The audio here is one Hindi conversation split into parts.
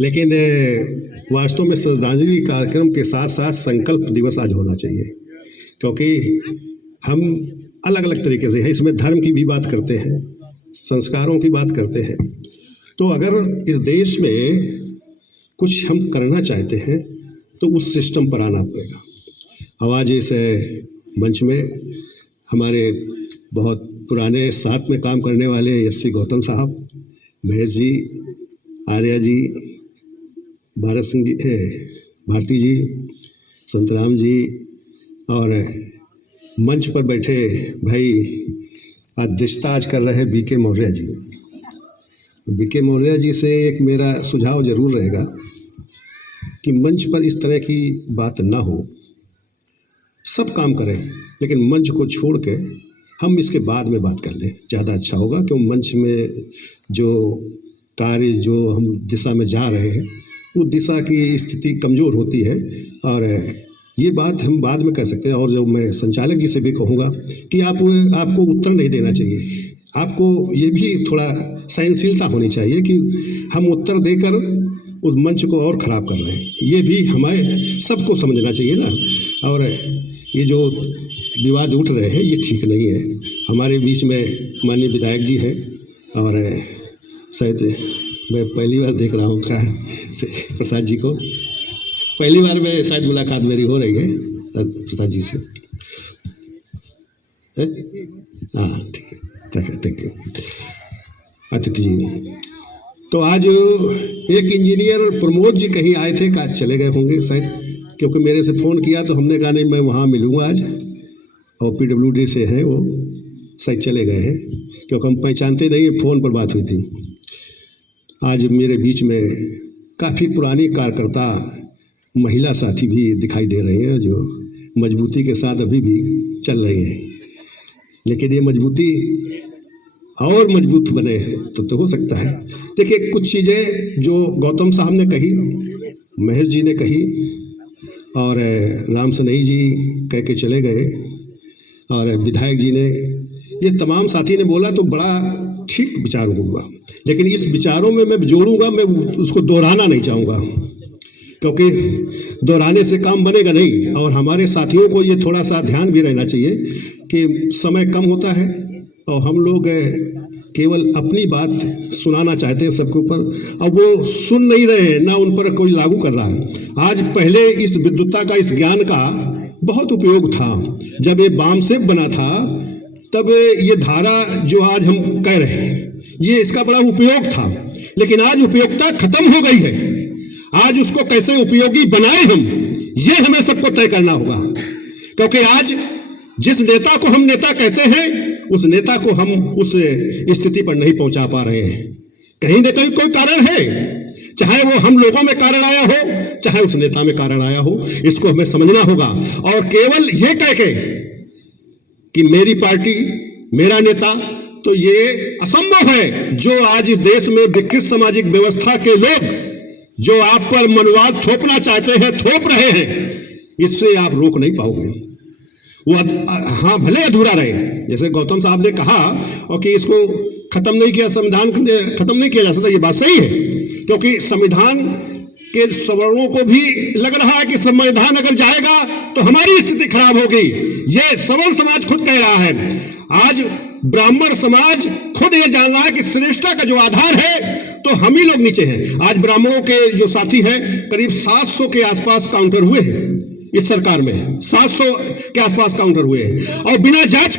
लेकिन वास्तव में श्रद्धांजलि कार्यक्रम के साथ साथ संकल्प दिवस आज होना चाहिए, क्योंकि हम अलग अलग तरीके से हैं, इसमें धर्म की भी बात करते हैं, संस्कारों की बात करते हैं। तो अगर इस देश में कुछ हम करना चाहते हैं तो उस सिस्टम पर आना पड़ेगा। आज इस मंच में हमारे बहुत पुराने साथ में काम करने वाले एस.सी. गौतम साहब, महेश जी, आर्या जी, भारती जी, संतराम जी और मंच पर बैठे भाई अध्यक्षता आज कर रहे बी.के. मौर्य जी। बी.के. मौर्य जी से एक मेरा सुझाव जरूर रहेगा कि मंच पर इस तरह की बात ना हो। सब काम करें लेकिन मंच को छोड़ के हम इसके बाद में बात कर लें, ज़्यादा अच्छा होगा। क्यों मंच में जो कार्य जो हम दिशा में जा रहे हैं वो दिशा की स्थिति कमज़ोर होती है और ये बात हम बाद में कर सकते हैं। और जो मैं संचालक जी से भी कहूँगा कि आपको उत्तर नहीं देना चाहिए, आपको ये भी थोड़ा सहनशीलता होनी चाहिए कि हम उत्तर देकर उस मंच को और ख़राब कर रहे हैं, ये भी हमें सबको समझना चाहिए ना। और ये जो विवाद उठ रहे हैं ये ठीक नहीं है। हमारे बीच में माननीय विधायक जी हैं और शायद मैं पहली बार देख रहा हूँ प्रसाद जी को, पहली बार में शायद मुलाकात मेरी हो रही है प्रसाद जी से। हाँ ठीक है, थैंक यू अतिथि जी। तो आज एक इंजीनियर प्रमोद जी कहीं आए थे, आज चले गए होंगे शायद, क्योंकि मेरे से फ़ोन किया तो हमने कहा नहीं मैं वहाँ मिलूँगा आज, और PWD से हैं वो, शायद चले गए हैं क्योंकि हम पहचानते नहीं, फ़ोन पर बात हुई थी। आज मेरे बीच में काफ़ी पुरानी कार्यकर्ता महिला साथी भी दिखाई दे रहे हैं जो मजबूती के साथ अभी भी चल रही हैं, लेकिन ये मजबूती और मजबूत बने तो हो सकता है। देखिए कुछ चीज़ें जो गौतम साहब ने कही, महेश जी ने कही और राम सनई जी कह के चले गए और विधायक जी ने, ये तमाम साथी ने बोला तो बड़ा ठीक विचार होगा, लेकिन इस विचारों में मैं जोड़ूंगा, मैं उसको दोहराना नहीं चाहूँगा क्योंकि दोहराने से काम बनेगा नहीं। और हमारे साथियों को ये थोड़ा सा ध्यान भी रहना चाहिए कि समय कम होता है और हम लोग केवल अपनी बात सुनाना चाहते हैं सबके ऊपर, अब वो सुन नहीं रहे हैं ना उन पर कोई लागू कर रहा है। आज पहले इस विद्युतता का, इस ज्ञान का बहुत उपयोग था, जब ये बामसेफ बना था तब ये धारा जो आज हम कह रहे हैं ये इसका बड़ा उपयोग था, लेकिन आज उपयोगिता खत्म हो गई है। आज उसको कैसे उपयोगी बनाए हम, ये हमें सबको तय करना होगा, क्योंकि आज जिस नेता को हम नेता कहते हैं उस नेता को हम उस स्थिति पर नहीं पहुंचा पा रहे हैं। कहीं ना कहीं कोई कारण है, चाहे वो हम लोगों में कारण आया हो, चाहे उस नेता में कारण आया हो, इसको हमें समझना होगा। और केवल ये कह के कि मेरी पार्टी, मेरा नेता, तो ये असंभव है। जो आज इस देश में विकृत सामाजिक व्यवस्था के लोग जो आप पर मनवाद थोपना चाहते हैं, थोप रहे हैं, इससे आप रोक नहीं पाओगे। वो हाँ भले अधूरा रहे, जैसे गौतम साहब ने कहा, और कि इसको खत्म नहीं किया, संविधान खत्म नहीं किया जा सकता, ये बात सही है, क्योंकि संविधान के सवर्णों को भी लग रहा है कि संविधान अगर जाएगा तो हमारी स्थिति खराब होगी। ये सवर्ण समाज खुद कह रहा है। आज ब्राह्मण समाज खुद ये जान रहा है कि श्रेष्ठता का जो आधार है तो हम ही लोग नीचे हैं। आज ब्राह्मणों के जो साथी हैं करीब 700 के आसपास काउंटर हुए हैं इस सरकार में, 700 के आसपास काउंटर हुए हैं, और बिना जांच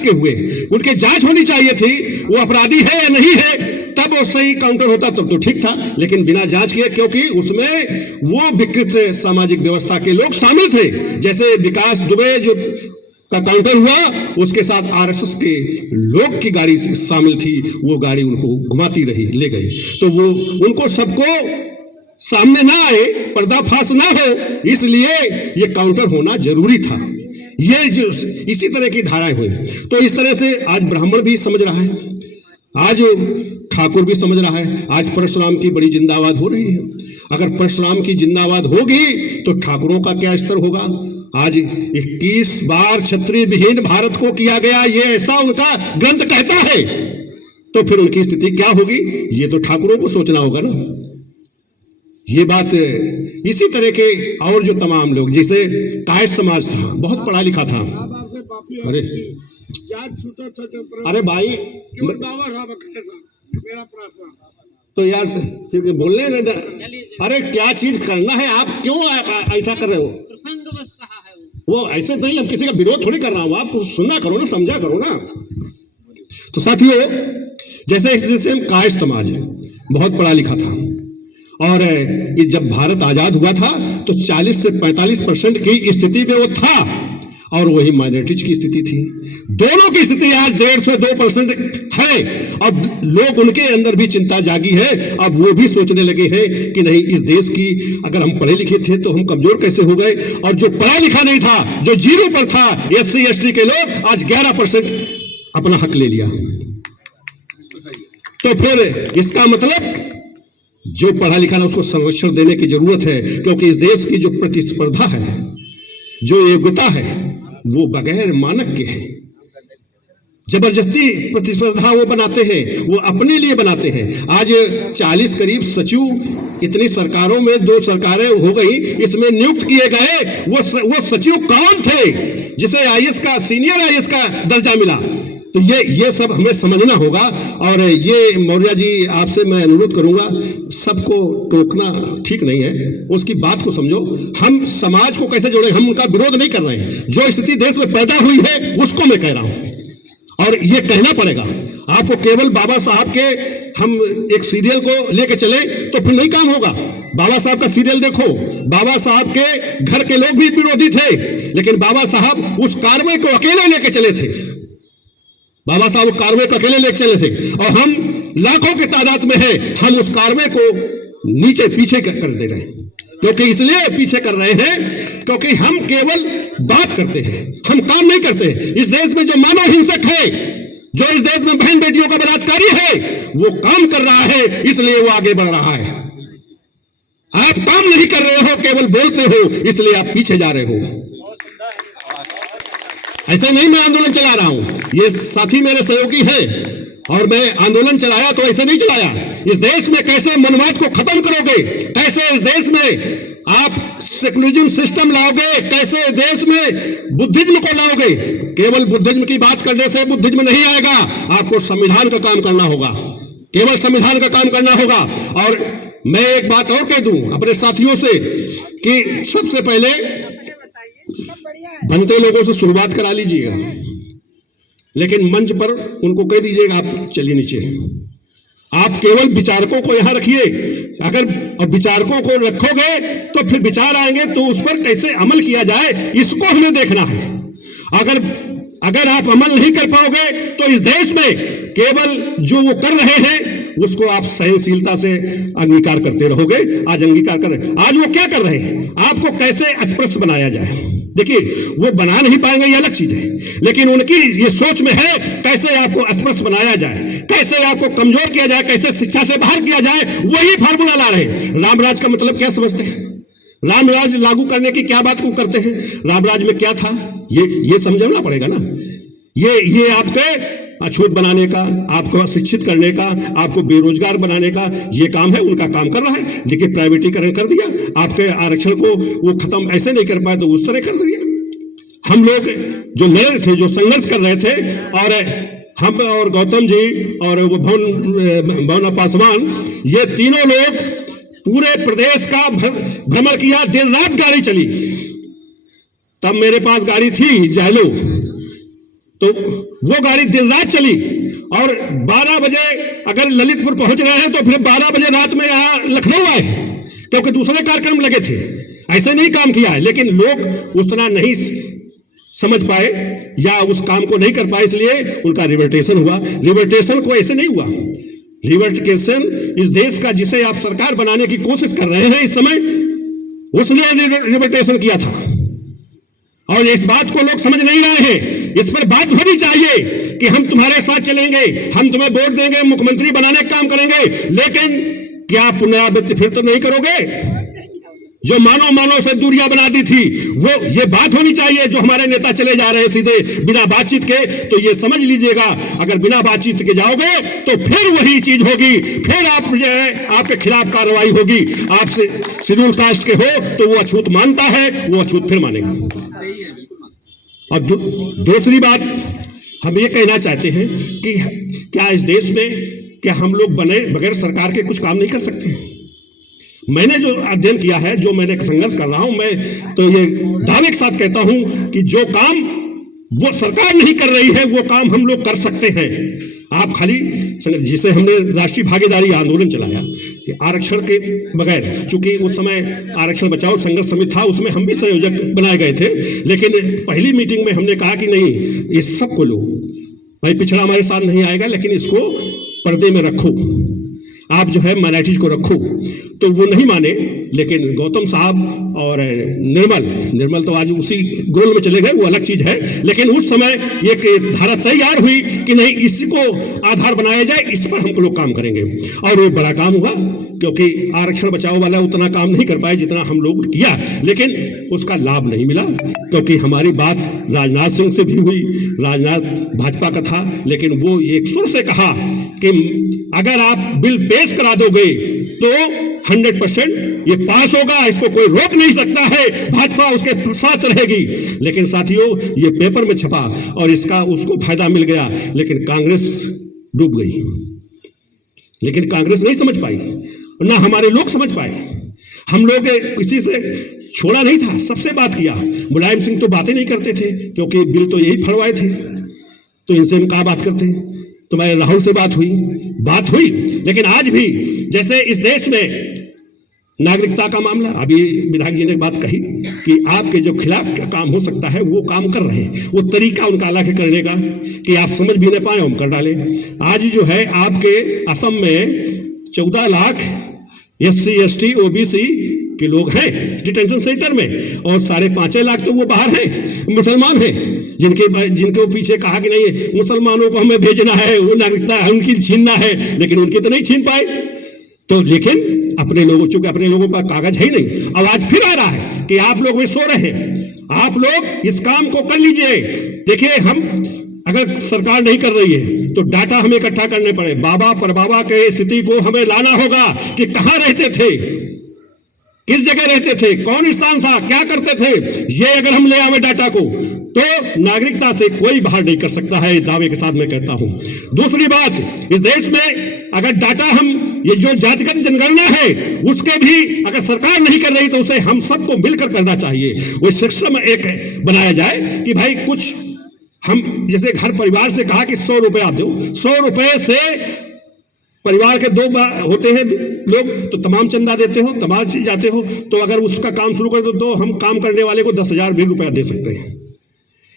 के हुए। उनके जांच होनी चाहिए थी, वो अपराधी है या नहीं है, तब वो सही काउंटर होता तब तो ठीक था, लेकिन बिना जांच किए, क्योंकि उसमें वो विकृत सामाजिक व्यवस्था के लोग शामिल थे। जैसे विकास दुबे जो का काउंटर हुआ, उसके साथ RSS के लोग की गाड़ी शामिल थी, वो गाड़ी उनको घुमाती रही, ले गए। तो वो उनको सबको सामने ना आए, पर्दाफाश ना हो, इसलिए ये काउंटर होना जरूरी था। ये जो इसी तरह की धाराएं हुई, तो इस तरह से आज ब्राह्मण भी समझ रहा है, आज ठाकुर भी समझ रहा है। आज परशुराम की बड़ी जिंदाबाद हो रही है। अगर परशुराम की जिंदाबाद होगी तो ठाकुरों का क्या स्तर होगा। आज 21 बार क्षत्रिय विहीन भारत को किया गया, ये ऐसा उनका ग्रंथ कहता है। तो फिर उनकी स्थिति क्या होगी, ये तो ठाकुरों को सोचना होगा ना। ये बात इसी तरह के और जो तमाम लोग, जैसे कायस्थ समाज था, बहुत पढ़ा लिखा था। अरे अरे भाई तो यार बोलने देना। अरे क्या चीज करना है, आप क्यों ऐसा कर रहे हो? वो ऐसे नहीं, हम किसी का विरोध थोड़ी कर रहा हूं, आप सुनना करो ना, समझा करो ना। तो साथियों, जैसे हम कायस्थ समाज है, बहुत पढ़ा लिखा था, और ये जब भारत आजाद हुआ था तो 40 से 45% की स्थिति में वो था, और वही माइनॉरिटीज की स्थिति थी। दोनों की स्थिति आज 1.5 से 2% है। अब लोग, उनके अंदर भी चिंता जागी है, अब वो भी सोचने लगे हैं कि नहीं, इस देश की, अगर हम पढ़े लिखे थे तो हम कमजोर कैसे हो गए, और जो पढ़ा लिखा नहीं था, जो जीरो पर था, SC ST के लोग आज 11% अपना हक ले लिया। तो फिर इसका मतलब जो पढ़ा लिखा ना, उसको संरक्षण देने की जरूरत है, क्योंकि इस देश की जो प्रतिस्पर्धा है, जो योग्यता है, वो बगैर मानक के है। जबरदस्ती प्रतिस्पर्धा वो बनाते हैं, वो अपने लिए बनाते हैं। आज 40 करीब सचिव इतनी सरकारों में 2 सरकारें हो गई, इसमें नियुक्त किए गए वो सचिव कौन थे जिसे IAS का, सीनियर IAS का दर्जा मिला? तो ये सब हमें समझना होगा। और ये मौर्य जी, आपसे मैं अनुरोध करूंगा, सबको टोकना ठीक नहीं है, उसकी बात को समझो। हम समाज को कैसे जोड़े, हम उनका विरोध नहीं कर रहे हैं। जो स्थिति देश में पैदा हुई है उसको मैं कह रहा हूं, और ये कहना पड़ेगा आपको। केवल बाबा साहब के हम एक सीरियल को लेके चले तो फिर नहीं काम होगा। बाबा साहब का सीरियल देखो, बाबा साहब के घर के लोग भी विरोधी थे, लेकिन बाबा साहब उस कार्रवाई को अकेले लेके चले थे। बाबा साहब कार्रवाई को अकेले लेके चले थे, और हम लाखों की तादाद में है, हम उस कार्रवाई को नीचे पीछे कर दे रहे हैं। क्योंकि इसलिए पीछे कर रहे हैं क्योंकि हम केवल बात करते हैं, हम काम नहीं करते। इस देश में जो मानव हिंसक है, जो इस देश में बहन बेटियों का बलात्कारी है, वो काम कर रहा है, इसलिए वो आगे बढ़ रहा है। आप काम नहीं कर रहे हो, केवल बोलते हो, इसलिए आप पीछे जा रहे हो। ऐसे नहीं मैं आंदोलन चला रहा हूं, ये साथी मेरे सहयोगी है, और मैं आंदोलन चलाया तो ऐसे नहीं चलाया। इस देश में कैसे मनवाद को खत्म करोगे, कैसे इस देश में आप सेकुलरिज्म सिस्टम लाओगे, कैसे देश में बुद्धिज्म को लाओगे? केवल बुद्धिज्म की बात करने से बुद्धिज्म नहीं आएगा, आपको संविधान का काम करना होगा, केवल संविधान का काम करना होगा। और मैं एक बात और कह दूं अपने साथियों से कि सबसे पहले बनते लोगों से शुरुआत करा लीजिएगा, लेकिन मंच पर उनको कह दीजिएगा आप चलिए नीचे। आप केवल विचारकों को यहां रखिए, अगर विचारकों को रखोगे तो फिर विचार आएंगे, तो उस पर कैसे अमल किया जाए इसको हमें देखना है। अगर आप अमल नहीं कर पाओगे तो इस देश में केवल जो वो कर रहे हैं उसको आप सहनशीलता से अंगीकार करते रहोगे। आज अंगीकार कर रहे, आज वो क्या कर रहे हैं, आपको कैसे अस्पृश्य बनाया जाए। देखिए, वो बना नहीं पाएंगे, ये अलग चीज है, लेकिन उनकी ये सोच में है कैसे आपको अस्पृश्य बनाया जाए, कैसे आपको कमजोर किया जाए, कैसे शिक्षा से बाहर किया जाए, वही फार्मूला ला रहे हैं। रामराज का मतलब क्या समझते हैं, रामराज लागू करने की क्या बात को करते हैं, रामराज में क्या था, ये समझना पड़ेगा ना। ये आपके अछूत बनाने का, आपको शिक्षित करने का, आपको बेरोजगार बनाने का ये काम है, उनका काम कर रहा है। देखिए, प्राइवेटीकरण कर दिया, आपके आरक्षण को वो खत्म ऐसे नहीं कर पाए तो उस तरह कर दिया। हम लोग जो लड़ थे, जो संघर्ष कर रहे थे, और हम और गौतम जी और वो भवन पासवान, ये तीनों लोग पूरे प्रदेश का भ्रमण किया, दिन रात गाड़ी चली। तब मेरे पास गाड़ी थी जायलो, तो वो गाड़ी दिन रात चली, और 12 बजे अगर ललितपुर पहुंच रहे हैं तो फिर 12 बजे रात में यहाँ लखनऊ आए, क्योंकि दूसरे कार्यक्रम लगे थे। ऐसे नहीं काम किया है, लेकिन लोग उतना नहीं समझ पाए या उस काम को नहीं कर पाए, इसलिए उनका रिवर्टेशन हुआ। रिवर्टेशन को ऐसे नहीं हुआ, रिवर्टेशन इस देश का जिसे आप सरकार बनाने की कोशिश कर रहे हैं इस समय, उसने रिवर्टेशन किया था, और इस बात को लोग समझ नहीं रहे हैं। इस पर बात होनी चाहिए कि हम तुम्हारे साथ चलेंगे, हम तुम्हें वोट देंगे, मुख्यमंत्री बनाने का काम करेंगे, लेकिन क्या पुनरावृत्ति फिर तो नहीं करोगे? जो मानव मानव से दूरियां बना दी थी, वो ये बात होनी चाहिए। जो हमारे नेता चले जा रहे हैं सीधे बिना बातचीत के, तो ये समझ लीजिएगा, अगर बिना बातचीत के जाओगे तो फिर वही चीज होगी, फिर आप जो है आपके खिलाफ कार्रवाई होगी। आपसे शेड्यूल कास्ट के हो तो वो अछूत मानता है, वो अछूत फिर मानेगा। और दूसरी बात हम ये कहना चाहते हैं कि क्या इस देश में क्या हम लोग बने बगैर सरकार के कुछ काम नहीं कर सकते? मैंने जो अध्ययन किया है, जो मैंने संघर्ष कर रहा हूं, मैं तो ये दावे के साथ कहता हूं कि जो काम वो सरकार नहीं कर रही है, वो काम हम लोग कर सकते हैं। आप खाली जिसे हमने राष्ट्रीय भागीदारी आंदोलन चलाया आरक्षण के बगैर, चूंकि उस समय आरक्षण बचाओ संघर्ष समिति था, उसमें हम भी संयोजक बनाए गए थे, लेकिन पहली मीटिंग में हमने कहा कि नहीं, इस सबको लो, भाई पिछड़ा हमारे साथ नहीं आएगा, लेकिन इसको पर्दे में रखो, आप जो है माइनॉरिटीज को रखो। तो वो नहीं माने, लेकिन गौतम साहब और निर्मल तो आज उसी गोल में चले गए, वो अलग चीज है। लेकिन उस समय एक धारा तैयार हुई कि नहीं, इसको आधार बनाया जाए, इस पर हम लोग काम करेंगे, और वो बड़ा काम हुआ, क्योंकि आरक्षण बचाओ वाला उतना काम नहीं कर पाए जितना हम लोग किया, लेकिन उसका लाभ नहीं मिला, क्योंकि हमारी बात राजनाथ सिंह से भी हुई, राजनाथ भाजपा का था, लेकिन वो एक सुर से कहा कि अगर आप बिल पेश करा दोगे तो 100% ये पास होगा, इसको कोई रोक नहीं सकता है, भाजपा उसके साथ रहेगी। लेकिन साथियों, ये पेपर में छपा और इसका उसको फायदा मिल गया, लेकिन कांग्रेस डूब गई। लेकिन कांग्रेस नहीं समझ पाई, ना हमारे लोग समझ पाए। हम लोग किसी से छोड़ा नहीं था, सबसे बात किया। मुलायम सिंह तो बातें नहीं करते थे, क्योंकि बिल तो यही फड़वाए थे, तो इनसे हम कहाँ बात करते हैं। तुम्हारे राहुल से बात हुई, लेकिन आज भी जैसे इस देश में नागरिकता का मामला, अभी विधायक जी ने बात कही कि आपके जो खिलाफ क्या काम हो सकता है, वो काम कर रहे हैं, वो तरीका उनका अलग है करने का कि आप समझ भी नहीं पाए, हम कर डाले। आज जो है आपके असम में 14 लाख SC ST OBC के लोग हैं डिटेंशन सेंटर में, और 5.5 लाख तो वो बाहर हैं, मुसलमान हैं, जिनके पीछे कहा कि नहीं मुसलमानों को हमें भेजना है, वो नागरिकता उनकी छीनना है, लेकिन उनकी तो नहीं छीन पाए। तो लेकिन अपने लोगों, चूंकि अपने लोगों का कागज है ही नहीं, अब आज फिर आ रहा है कि आप लोग भी सो रहे हैं, आप लोग इस काम को कर लीजिए। देखिए, हम अगर सरकार नहीं कर रही है तो डाटा हमें इकट्ठा करने पड़े, बाबा परबाबा के स्थिति को हमें लाना होगा कि कहां रहते थे, किस जगह रहते थे, कौन स्थान था, क्या करते थे। ये अगर हम ले आवे डाटा को, तो नागरिकता से कोई बाहर नहीं कर सकता है, इस दावे के साथ मैं कहता हूं। दूसरी बात, इस देश में अगर डाटा हम ये जो जातिगत जनगणना है उसके भी अगर सरकार नहीं कर रही तो उसे हम सबको मिलकर करना चाहिए। वो सिस्टम एक बनाया जाए कि भाई कुछ हम जैसे घर परिवार से कहा कि 100 रुपए आप दो, 100 रुपए से परिवार के 2 होते हैं लोग, तो तमाम चंदा देते हो, तमाम चीज जाते हो, तो अगर उसका काम शुरू कर दो तो हम काम करने वाले को 10,000 भी रुपया दे सकते हैं।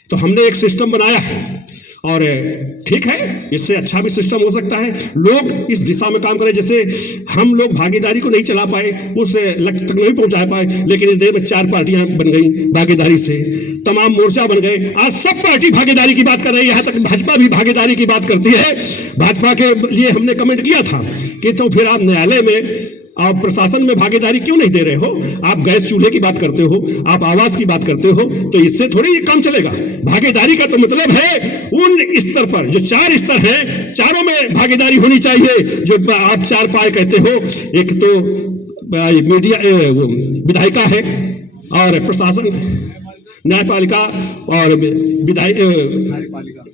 तो हमने एक सिस्टम बनाया है, और ठीक है, इससे अच्छा भी सिस्टम हो सकता है, लोग इस दिशा में काम करें। जैसे हम लोग भागीदारी को नहीं चला पाए, उस लक्ष्य तक नहीं पहुंचा पाए, लेकिन इस देश में 4 पार्टियां बन गई भागीदारी से, तमाम मोर्चा बन गए, आज सब पार्टी भागीदारी की बात कर रही है, यहां तक भाजपा भी भागीदारी की बात करती है। भाजपा के लिए हमने कमेंट किया था कि तो फिर आप न्यायालय में, आप प्रशासन में भागीदारी क्यों नहीं दे रहे हो? आप गैस चूल्हे की बात करते हो, आप आवास की बात करते हो, तो इससे थोड़ी ये काम चलेगा। भागीदारी का तो मतलब है उन स्तर पर, जो 4 स्तर हैं, चारों में भागीदारी होनी चाहिए। जो आप 4 पाए कहते हो, एक तो मीडिया, विधायिका है, और प्रशासन, न्यायपालिका और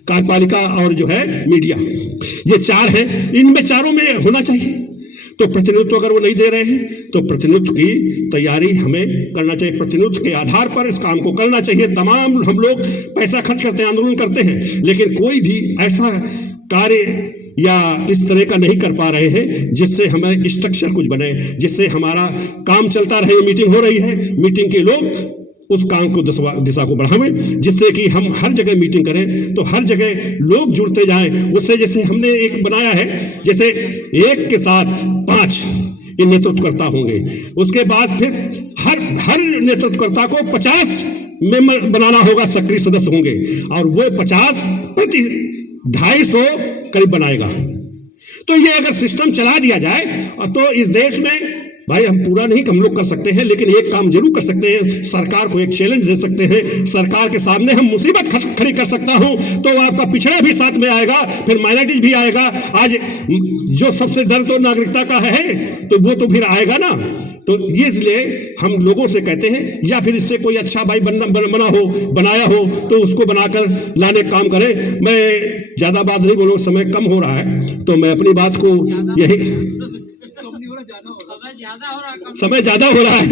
कार्यपालिका, और जो है मीडिया, ये 4 हैं, इनमें चारों में होना चाहिए। तो प्रतिनिधित्व अगर वो नहीं दे रहे हैं तो प्रतिनिधित्व की तैयारी हमें करना चाहिए, प्रतिनिधित्व के आधार पर इस काम को करना चाहिए। तमाम हम लोग पैसा खर्च करते हैं, आंदोलन करते हैं, लेकिन कोई भी ऐसा कार्य या इस तरह का नहीं कर पा रहे हैं जिससे हमें स्ट्रक्चर कुछ बने, जिससे हमारा काम चलता रहे। मीटिंग हो रही है, मीटिंग के लोग उस काम को दिशा को बढ़ावें, जिससे कि हम हर जगह मीटिंग करें तो हर जगह लोग जुड़ते जाएं। उससे जैसे हमने एक बनाया है, जैसे 1 के साथ 5 ये नेतृत्वकर्ता होंगे, उसके बाद फिर हर नेतृत्वकर्ता को 50 मेंबर बनाना होगा, सक्रिय सदस्य होंगे, और वो 50 प्रति 250 करीब बनाएगा। तो ये अगर सिस्टम चला दिया जाए तो इस देश में भाई हम पूरा नहीं हम लोग कर सकते हैं, लेकिन एक काम जरूर कर सकते हैं, सरकार को एक चैलेंज दे सकते हैं, सरकार के सामने हम मुसीबत खड़ी कर सकता हूं, तो आपका पिछड़ा भी साथ में आएगा, फिर माइनॉरिटी भी आएगा। आज जो सबसे डर तो नागरिकता का है, तो वो तो फिर आएगा ना। तो ये इसलिए हम लोगों से कहते हैं, या फिर इससे कोई अच्छा भाई बनाया हो तो उसको बनाकर लाने का काम करें। मैं ज्यादा बात नहीं बोलूँ, समय कम हो रहा है, तो मैं अपनी बात को यही, समय ज्यादा हो रहा है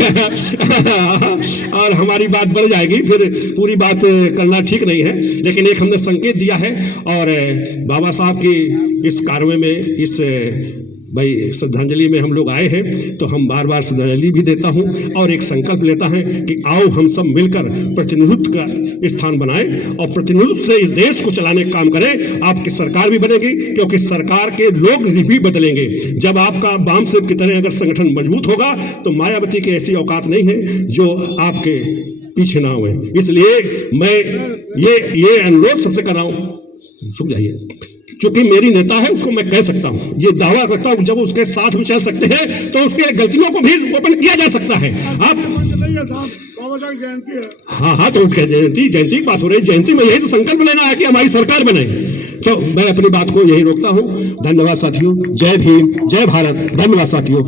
और हमारी बात बढ़ जाएगी, फिर पूरी बात करना ठीक नहीं है। लेकिन एक हमने संकेत दिया है, और बाबा साहब की इस कार्य में, इस भाई श्रद्धांजलि में हम लोग आए हैं, तो हम बार बार श्रद्धांजलि भी देता हूं और एक संकल्प लेता है कि आओ हम सब मिलकर प्रतिनिधित्व का स्थान बनाएं और प्रतिनिधित्व से इस देश को चलाने का काम करें। आपकी सरकार भी बनेगी, क्योंकि सरकार के लोग भी बदलेंगे। जब आपका बाम सेब की तरह अगर संगठन मजबूत होगा, तो मायावती की ऐसी औकात नहीं है जो आपके पीछे ना हुए। इसलिए मैं ये अनुरोध सबसे कर रहा हूं, सुन जाइए, चूंकि मेरी नेता है उसको मैं कह सकता हूं, ये दावा करता हूं, जब उसके साथ में चल सकते हैं तो उसके गलतियों को भी ओपन किया जा सकता है। आप हाँ, तो जयंती की बात हो रही है, जयंती में यही तो संकल्प लेना है कि हमारी सरकार बने। तो मैं अपनी बात को यही रोकता हूं। धन्यवाद साथियों, जय भीम, जय भारत, धन्यवाद साथियों।